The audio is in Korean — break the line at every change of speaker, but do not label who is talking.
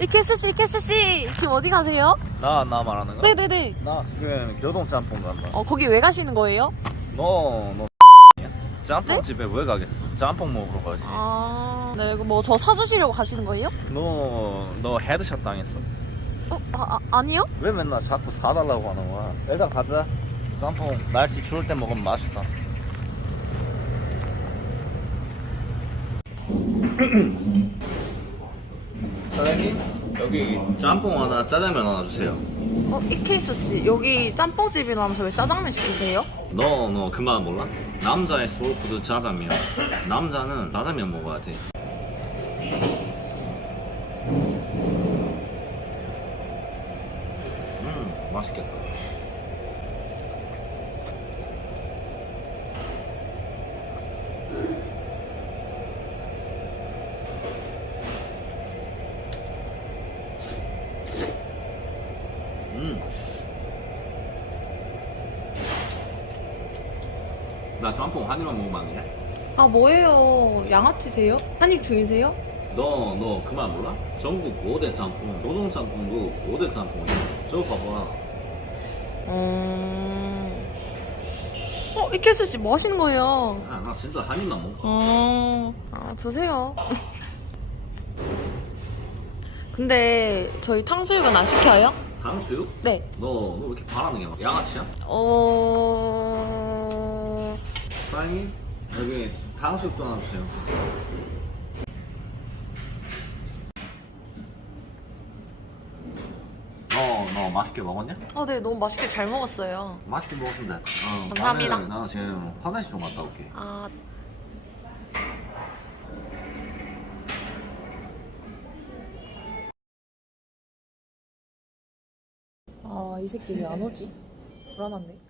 이케스 씨, 이케스 씨. 지금 어디 가세요?
나, 나 말하는 거?
네네네.
나 지금 교동짬뽕 간다.
어, 거기 왜 가시는 거예요?
너, 너 야 짬뽕
네?
집에 왜 가겠어? 짬뽕 먹으러 가지.
아, 네, 이거 뭐 저 사주시려고 가시는 거예요?
너, 너 헤드샷 당했어.
어, 아, 아 아니요?
왜 맨날 자꾸 사달라고 하는 거야? 일단 가자. 짬뽕 날씨 추울 때 먹으면 맛있다. 사장님 여기 짬뽕 하나 짜장면 하나 주세요.
어, 이케이스 씨. 여기 짬뽕집이라면서 왜 짜장면 시키세요?
너 너 그만 몰라? 남자의 소울푸드 짜장면. 남자는 짜장면 먹어야 돼. 음 맛있겠다. 음. 나 짬뽕 한 입만 먹으면 안 돼?
아, 뭐예요? 양아치세요? 한입 중이세요?
너, 너 그만 몰라? 전국 5대 짬뽕, 노동 짬뽕도 5대 짬뽕이야. 저거 봐봐.
음. 어, 이케이스 씨 뭐 하시는 거예요?
아, 나 진짜 한 입만 먹어.
어, 아, 드세요. 근데 저희 탕수육은 안 시켜요?
당수육?
네.
너, 너 왜 이렇게 바라는 게 많아? 양아치야?
어...
사장님, 여기 탕수육도 하나 주세요. 너, 너 맛있게 먹었냐?
아, 네, 너무 맛있게 잘 먹었어요.
맛있게 먹었으면 돼. 어,
감사합니다.
나는, 나 지금 화장실 좀 갔다 올게.
아, 아, 이 새끼 왜 안 오지? 불안한데.